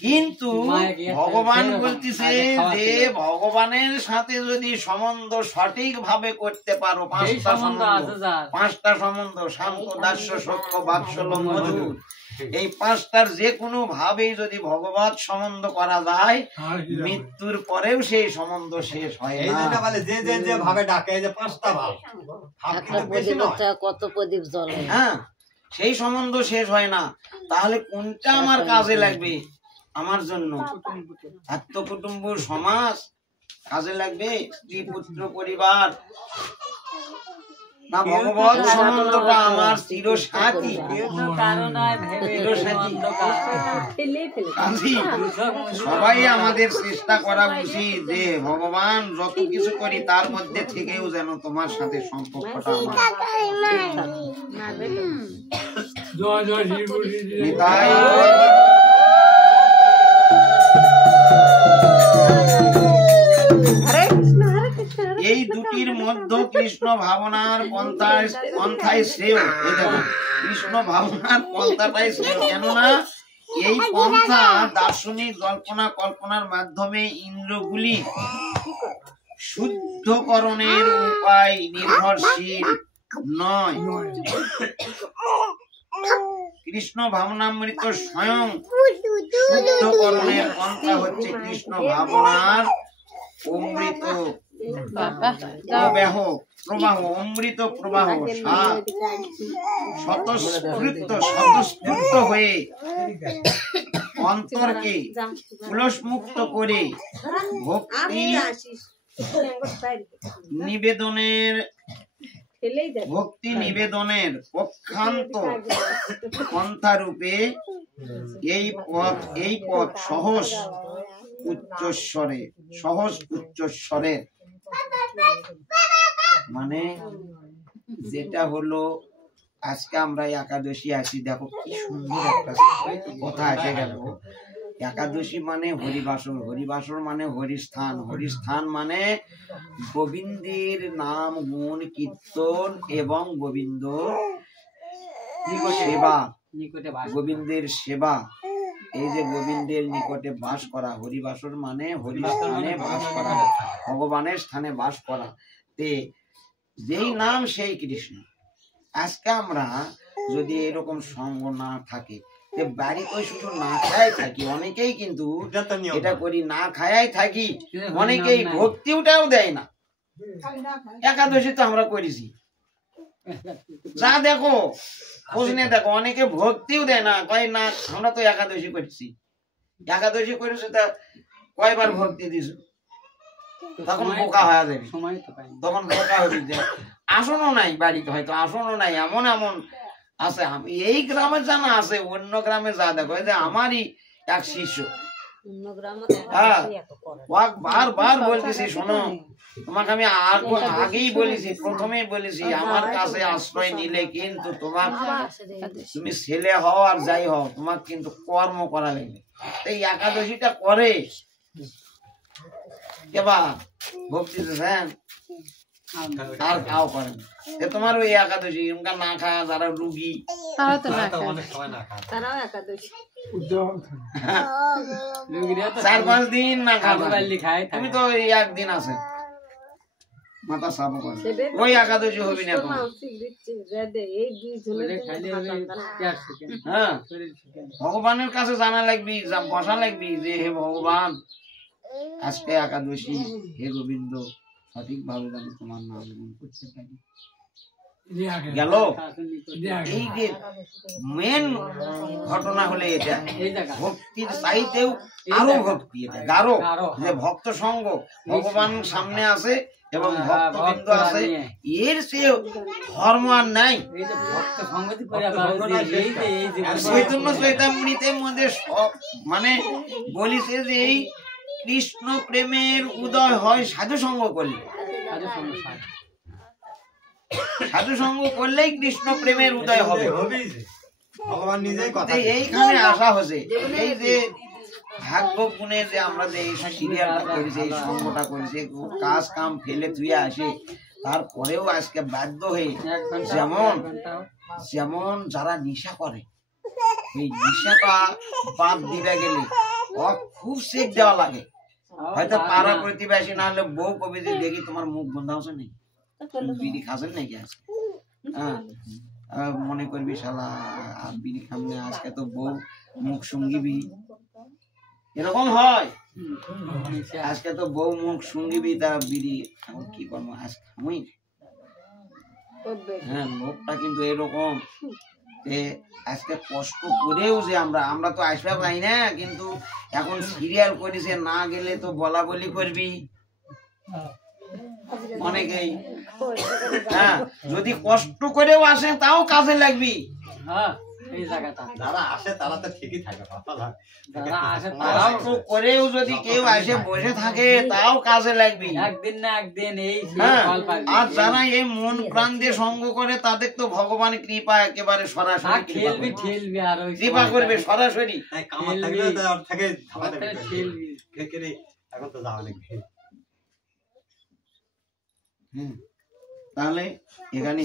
কিন্তু ভগবান বলতেছে যে ভগবানের সাথে যদি সম্বন্ধ সঠিক ভাবে করতে পারো, পাঁচটা সম্বন্ধ, শান্ত দাস্য সত্য বাৎসল্য মধুর, এই পাঁচটার যে কোনো ভাবেই যদি ভগবত সম্বন্ধ করা যায় মৃত্যুর পরেও সেই সম্বন্ধ শেষ হয় এই না। যেটা বলে যে যে যে ভাবে ডাকে, এই যে পাঁচটা ভাব, ভাব একটা কিন্তু বেশি প্রদীপের নয়। থেকে কত প্রদীপ জ্বলে। হ্যাঁ, সেই সম্বন্ধ শেষ হয় না। তাহলে কোনটা আমার কাজে লাগবে? আমার জন্য আত্মকুটুম্ব সমাজ কাজে লাগবে, স্ত্রী পুত্র পরিবার, না ভগবত সম্বন্ধটা আমার চিরসাথী? কাজী সবাই আমাদের চেষ্টা করা উচিত যে ভগবান যত কিছু করি তার মধ্যে থেকেও যেন তোমার সাথে সম্পর্কটা আমার জয় জয় শ্রী গুরু শ্রী শ্রী নিতাই। এই দুটির মধ্যে কৃষ্ণ ভাবনার পন্থায় শ্রেয়। এই দেখো, কৃষ্ণ ভাবনার পন্থাটাই শ্রেয়। কেননা এই পন্থা দার্শনিক জল্পনা কল্পনার মাধ্যমে ইন্দ্রগুলি শুদ্ধকরণের উপায় নির্ভরশীল নয়। কৃষ্ণ ভাবনামৃত স্বয়ং শুদ্ধকরণের পন্থা হচ্ছে কৃষ্ণ ভাবনার অমৃত প্রবাহ, অমৃত প্রবাহ স্বতঃস্ফূর্ত হয়ে অন্তরকে পুলসমুক্ত করে ভক্তি নিবেদনের পক্ষান্ত পন্থারূপে এই পথ সহজ উচ্চস্বরে মানে যেটা হলো আজকে আমরা একাদশী আছি, দেখো কি সুন্দর একটা কথা এসে গেল। একাদশী মানে হরিবাসর, হরিবাসর মানে হরিস্থান, হরিস্থান মানে গোবিন্দের নাম গুণ কীর্তন এবং গোবিন্দ সেবা, গোবিন্দের সেবা। এই যে গোবিন্দের নিকটে বাস করা, হরিবাসর মানে হরিস্থানে বাস করা, ভগবানের স্থানে বাস করা। যেই নাম সেই কৃষ্ণ। আজকে আমরা যদি এরকম সঙ্গ না থাকে, বাড়িতে শুধু না খাই থাকি, অনেকেই কিন্তু এটা করি, না খায়াই থাকি, অনেকেই ভক্তিটাও দেয় না। একাদশী তো আমরা করেছি, যা দেখো খোঁজ নিয়ে দেখো, অনেকে ভক্তিও দেয় না, কয় না আমরা তো একাদশী করেছি। একাদশী করেছে তা কয়বার ভক্তি দিছ? তখন বোকা হয়ে যাবে, তখন বোকা হবে যে আসনও নাই বাড়িতে, হয়তো আসনও নাই, এমন এমন আছে। এই গ্রামে জানা আছে, অন্য গ্রামে যা দেখো, যে আমারই এক শিষ্য, হ্যাঁ, বারবার বলতেছি, শোনো তোমাকে আমি আগেই বলেছি, প্রথমেই বলেছি, আমার কাছে আশ্রয় নিলে কিন্তু তুমি ছেলে হও আর যাই হও, তোমাকে কিন্তু কর্ম করা লাগবে। এই একাদশীটা করে কেবা ভক্তি দিয়েছেন আর খাও করেন। তোমার ওই একাদশী না খায় যারা রুগী, চার পাঁচ দিন না খায়, তুমি তো একদিন আছে মাথা সাফ করে, ওই একাদশী হবি না তোমার। হ্যাঁ, ভগবানের কাছে জানা লাগবি, বসা লাগবি যে হে ভগবান আজকে একাদশী, হে গোবিন্দ সঠিক ভাবে যেন তোমার নাম গ্রহণ করতে পারি। গেল এই যে মেন ঘটনা হলে এটা, ভক্তির চাইতেও আরো ভক্তি, এটা গাঢ়, যে ভক্ত সঙ্গ, ভগবান সামনে আছে এবং ভক্তবৃন্দ আছে, এর সে ধর্ম আর নাই। চৈতন্য চৈতামৃতের মধ্যে মানে বলিছে যে এই কৃষ্ণ প্রেমের উদয় হয় সাধু সঙ্গ করলে, সাধু সঙ্গ করলেই কৃষ্ণ প্রেমের উদয় হবে। ভগবান নিজেই কথা, এইখানে আসা হচ্ছে, এই যে ভাগ্য গুণে যে আমরা যে এই সিরিয়ালটা করেছি, এই সঙ্গটা করেছি, কাজ কাম ফেলে তুই আসে, তারপরেও আজকে বাধ্য হয়ে, যেমন যারা নেশা করে, এই নেশাটা বাদ দিতে গেলে খুব সেক দেওয়া লাগে। হয়তো পাড়া প্রতিবেশী না হলে বউ কবি যে দেখি তোমার মুখ বন্ধ আছে নাকি, বিড়ি খাচ্ছেন নাকি আজকে, হ্যাঁ মনে করবি শালা বিড়ি খামনে আজকে তো বউ মুখ শুঙ্গিবি, এরকম হয়। আজকে তো বউ মুখ শুঙ্গিবি তা বিড়ি এখন কি করবো আজ খামই। হ্যাঁ, লোকটা কিন্তু এরকম যে আজকে কষ্ট করেও যে আমরা তো আসবে পাই না, কিন্তু এখন সিরিয়াল করেছে না গেলে তো বলা বলি করবি অনেকেই। হ্যাঁ, যদি কষ্ট করেও আসে তাও কাজে লাগবি। হ্যাঁ, এই জায়গাটা যারা আসে তারা তো ঠিকই থাকে, যারা আসে তারাও কষ্ট করেও যদি কেউ এসে বসে থাকে তাও কাজে লাগবি একদিন না একদিন এই হ্যাঁ, ফল পাবি। আর যারা এই মন প্রাণ দিয়ে সঙ্গ করে তাদের তো ভগবান কৃপা একেবারে সরাসরি কৃপা খেলবি করবে। ঠেলবি আর ওই কৃপা করবে সরাসরি। তাই কামার থাকলে তো ওর থেকে ধাবা দেবে খেলবি। এখন তো যাওয়া লাগবে। তাহলে এখানে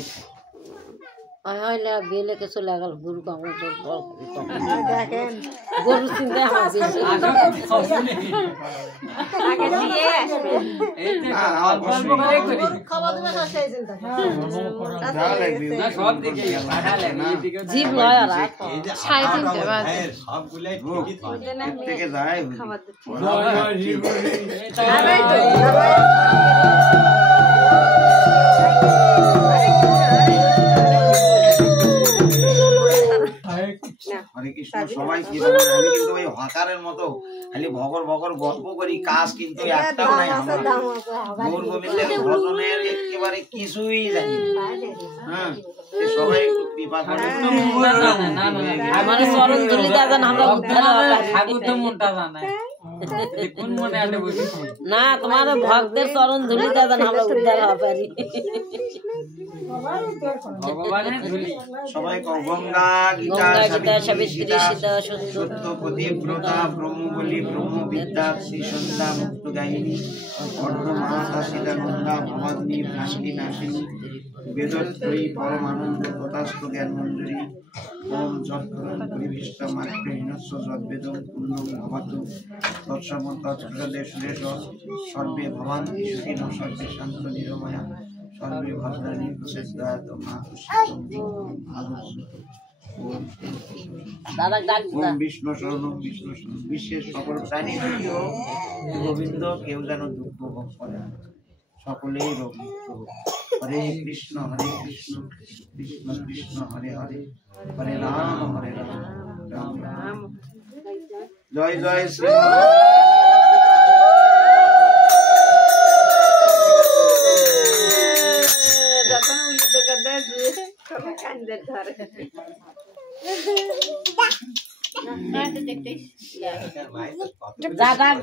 হইলে বিয়ে লেগে চলে গেল গরু কামড় দেখেন গরু চিন্তা আমার বেশি এই যে অল্প অল্প করে করি। সব দিকে পাঠালে এইদিকে জীব লয় আর এই যে সাড়ে আটা তিনটে ওর বাজে। ভাইয়ের সবগুলাই ঠিকই থাকে। এর থেকে যায় জয় জয় জীবনে হরে কৃষ্ণ। সবাই কি বলে, আমি কিন্তু ওই হকারের মতো খালি ভগর ভগর গল্প করি, কাজ কিন্তু একটাও নাই আমার। গৌর গোবিন্দের ভজনের একেবারে কিছুই জানি না। হ্যাঁ, সবাই একটু কৃপা করে। আমার চরণ ধুলি দাদান আমরা উদ্ধার হওয়া ঠাকুর তো মনটা জানায় যে কোন মনে আটে বসেছি। না তোমার ভক্তের চরণ ধুলি দাদান আমরা উদ্ধার হওয়া পারি ভগবানের ধুলি। সবাই কও গঙ্গা গীতা গঙ্গা গীতা সাবিত্রী সাবিত্রী সীতা সীতা সুন্দর সত্যপতি ব্রতা ব্রহ্মবলী ব্রহ্মবিদ্যা শ্রীসন্ধ্যা মুক্ত গায়িনী অর্ধমাতা সীতানন্দা ভবানী ভ্রান্তি নাশিনী বেদত্রয়ী পরমানন্দ তথাস্থ জ্ঞান মঞ্জুরি ওম যৎকরণ পরিবিষ্ট মাত্র হিনস্ব যদ্বেদং পূর্ণং ভবতু তৎসমন্তৎপ্রদে সুরেশ সর্বে ভবান্তি সুখিন সর্বে শান্ত নিরময়া সর্বে ভদ্রাণী প্রসেদাত দাদা ডাক ওম বিষ্ণু শরণম বিষ্ণু শরণম। বিশ্বের সকল প্রাণী যদিও গোবিন্দ কেউ যেন দুঃখ ভোগ করে না, সকলেই রোগ মুক্ত হোক। হরে কৃষ্ণ কৃষ্ণ কৃষ্ণ হরে হরে, হরে রাম রাম রাম। জয় জয় শ্রী যখন উনি দোকান দেয় সবাই কান্দে ধরে দেখতে মায়ের তো কত যা ডাক